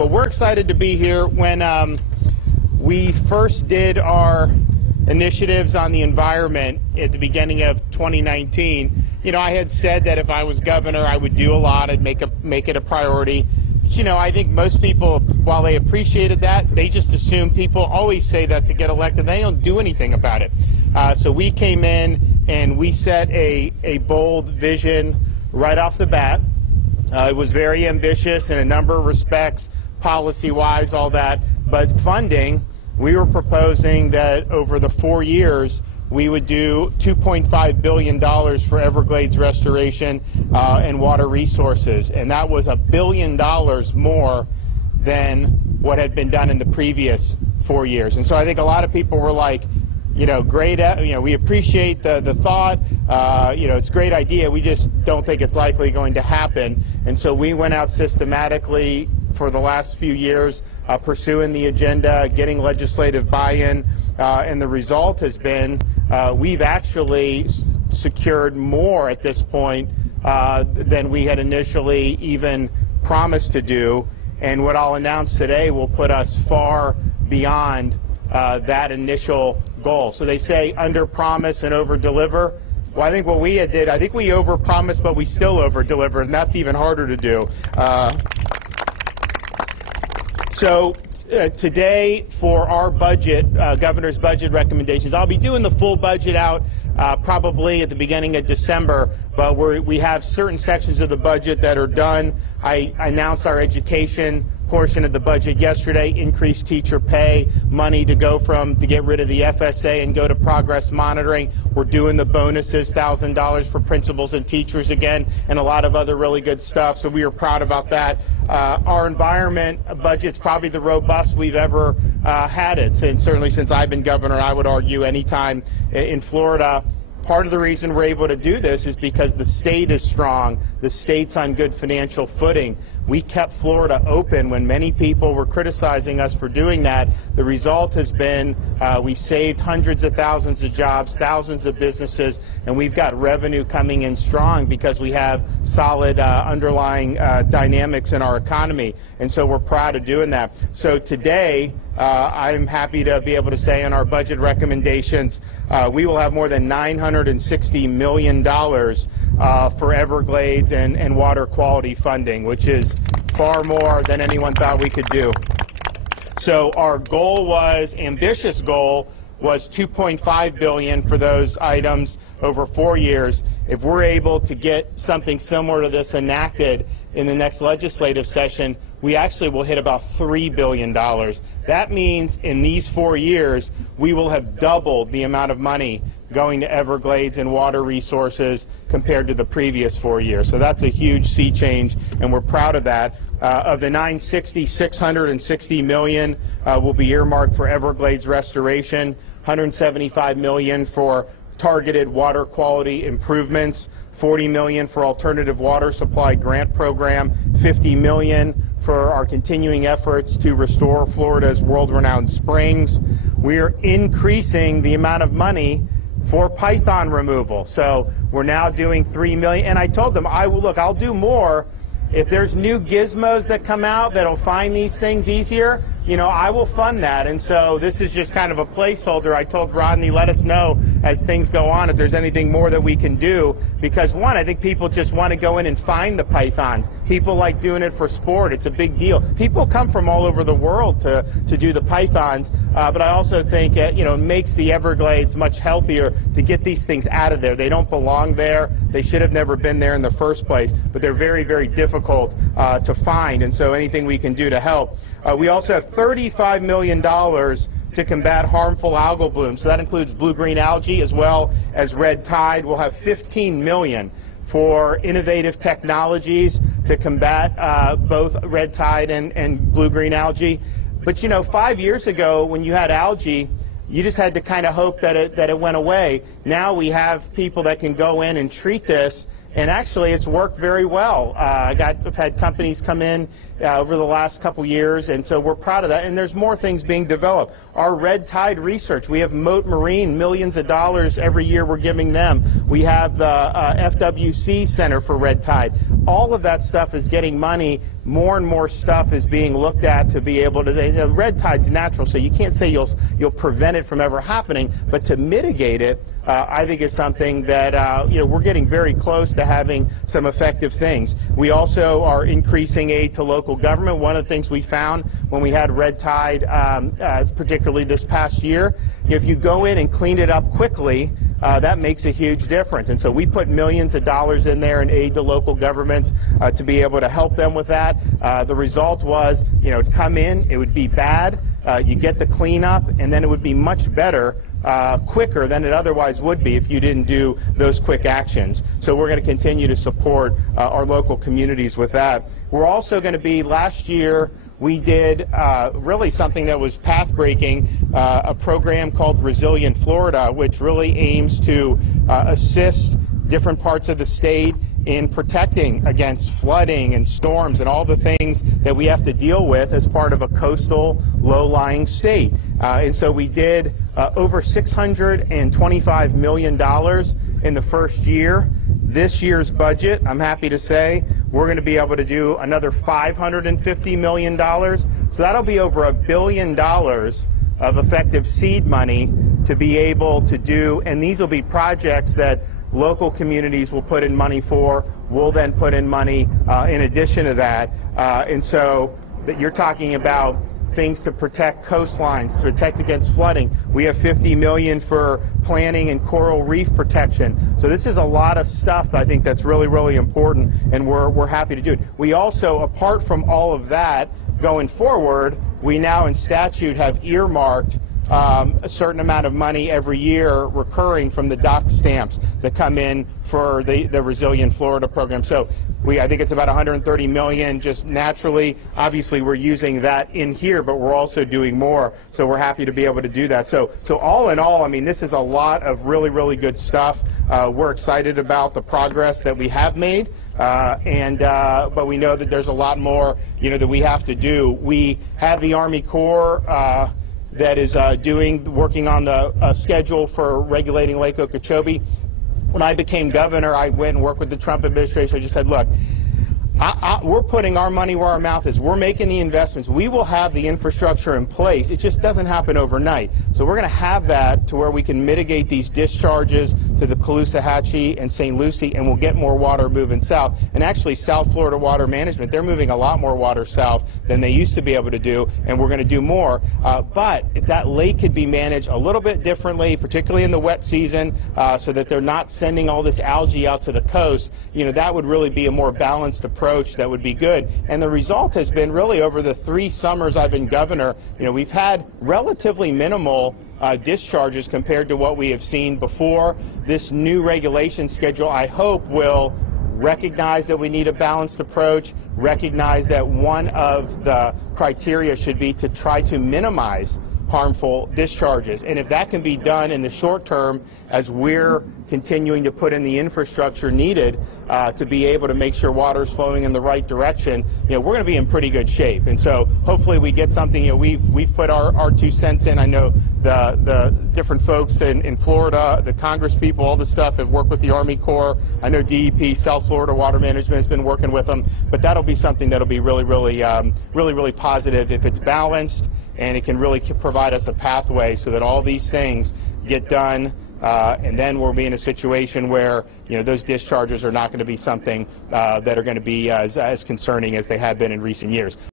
Well, we're excited to be here. When we first did our initiatives on the environment at the beginning of 2019, I had said that if I was governor, I would do a lot. I'd make it a priority. But, I think most people, while they appreciated that, they just assume people always say that to get elected. They don't do anything about it. So we came in and we set a bold vision right off the bat. It was very ambitious in a number of respects, policy-wise, all that. But funding, we were proposing that over the 4 years, we would do $2.5 billion for Everglades restoration and water resources. And that was $1 billion more than what had been done in the previous 4 years. And so I think a lot of people were like, great, we appreciate the thought, it's a great idea, we just don't think it's likely going to happen. And so we went out systematically for the last few years, pursuing the agenda, getting legislative buy-in, and the result has been we've actually secured more at this point than we had initially even promised to do. And what I'll announce today will put us far beyond that initial goal. So they say under promise and over deliver. Well, I think what we did, I think we over promised, but we still over delivered, and that's even harder to do. So today for our budget, governor's budget recommendations, I'll be doing the full budget out probably at the beginning of December, but we have certain sections of the budget that are done. I announced our education portion of the budget yesterday, increased teacher pay, money to get rid of the FSA and go to progress monitoring. We're doing the bonuses, $1,000 for principals and teachers again, and a lot of other really good stuff, so we are proud about that. Our environment budget's probably the robust we've ever had it, and certainly since I've been governor, I would argue anytime in Florida. Part of the reason we're able to do this is because the state is strong. The state's on good financial footing. We kept Florida open when many people were criticizing us for doing that. The result has been we saved hundreds of thousands of jobs, thousands of businesses, and we've got revenue coming in strong because we have solid underlying dynamics in our economy. And so we're proud of doing that. So today, I'm happy to be able to say in our budget recommendations, we will have more than $960 million for Everglades and water quality funding, which is far more than anyone thought we could do. So our goal ambitious goal was $2.5 billion for those items over 4 years. If we're able to get something similar to this enacted in the next legislative session, we actually will hit about $3 billion. That means in these 4 years, we will have doubled the amount of money going to Everglades and water resources compared to the previous 4 years. So that's a huge sea change, and we're proud of that. Of the $960, $660 million will be earmarked for Everglades restoration, $175 million for targeted water quality improvements, $40 million for alternative water supply grant program, $50 million for our continuing efforts to restore Florida's world-renowned springs. We're increasing the amount of money for python removal. So we're now doing $3 million. And I told them, I'll do more. If there's new gizmos that come out that'll find these things easier, I will fund that. And so this is just kind of a placeholder. I told Rodney, let us know as things go on if there's anything more that we can do. Because one, I think people just want to go in and find the pythons. People like doing it for sport. It's a big deal. People come from all over the world to do the pythons. But I also think it makes the Everglades much healthier to get these things out of there. They don't belong there. They should have never been there in the first place. But they're very, very difficult to find. And so anything we can do to help. We also have $35 million to combat harmful algal blooms. So that includes blue-green algae as well as red tide. We'll have $15 million for innovative technologies to combat both red tide and blue-green algae. But 5 years ago when you had algae, you just had to kind of hope that it went away. Now we have people that can go in and treat this. And actually, it's worked very well. I've had companies come in over the last couple years, and so we're proud of that. And there's more things being developed. Our red tide research, we have Moat Marine, millions of dollars every year we're giving them. We have the FWC Center for Red Tide. All of that stuff is getting money more and more stuff is being looked at to be able to, the red tide's natural, so you can't say you'll prevent it from ever happening, but to mitigate it, I think is something that we're getting very close to having some effective things. We also are increasing aid to local government. One of the things we found when we had red tide, particularly this past year, if you go in and clean it up quickly, that makes a huge difference. And so we put millions of dollars in there in aid to local governments to be able to help them with that. The result was, it'd come in, it would be bad, you get the cleanup, and then it would be much better quicker than it otherwise would be if you didn't do those quick actions. So we're going to continue to support our local communities with that. We're also going to be, last year, we did really something that was path-breaking, a program called Resilient Florida, which really aims to assist different parts of the state in protecting against flooding and storms and all the things that we have to deal with as part of a coastal, low-lying state. And so we did over $625 million in the first year. This year's budget, I'm happy to say, we're going to be able to do another $550 million. So that'll be over $1 billion of effective seed money to be able to do, and these will be projects that local communities will put in money for. We'll then put in money in addition to that. And so that you're talking about things to protect coastlines, to protect against flooding. We have $50 million for planting and coral reef protection. So this is a lot of stuff I think that's really, really important, and we're happy to do it. We also, apart from all of that, going forward, we now in statute have earmarked a certain amount of money every year recurring from the dock stamps that come in for the Resilient Florida program. So I think it's about $130 million just naturally. Obviously, we're using that in here, but we're also doing more. So we're happy to be able to do that. So all in all, I mean, this is a lot of really, really good stuff. We're excited about the progress that we have made. But we know that there's a lot more, that we have to do. We have the Army Corps that is working on the schedule for regulating Lake Okeechobee. When I became governor, I went and worked with the Trump administration. I just said, look, we're putting our money where our mouth is. We're making the investments. We will have the infrastructure in place. It just doesn't happen overnight. So we're going to have that to where we can mitigate these discharges to the Caloosahatchee and St. Lucie, and we'll get more water moving south. And actually, South Florida Water Management, they're moving a lot more water south than they used to be able to do, and we're going to do more. But if that lake could be managed a little bit differently, particularly in the wet season, so that they're not sending all this algae out to the coast, that would really be a more balanced approach that would be good. And the result has been really over the 3 summers I've been governor, we've had relatively minimal discharges compared to what we have seen before. This new regulation schedule, I hope, will recognize that we need a balanced approach, recognize that one of the criteria should be to try to minimize harmful discharges. And if that can be done in the short term, as we're continuing to put in the infrastructure needed to be able to make sure water is flowing in the right direction, we're going to be in pretty good shape. And so hopefully we get something. We've put our 2 cents in. I know the different folks in Florida, the Congress people, all this stuff have worked with the Army Corps. I know DEP, South Florida Water Management, has been working with them. But that'll be something that'll be really, really positive if it's balanced, and it can really provide us a pathway so that all these things get done, and then we'll be in a situation where those discharges are not going to be something that are going to be as concerning as they have been in recent years.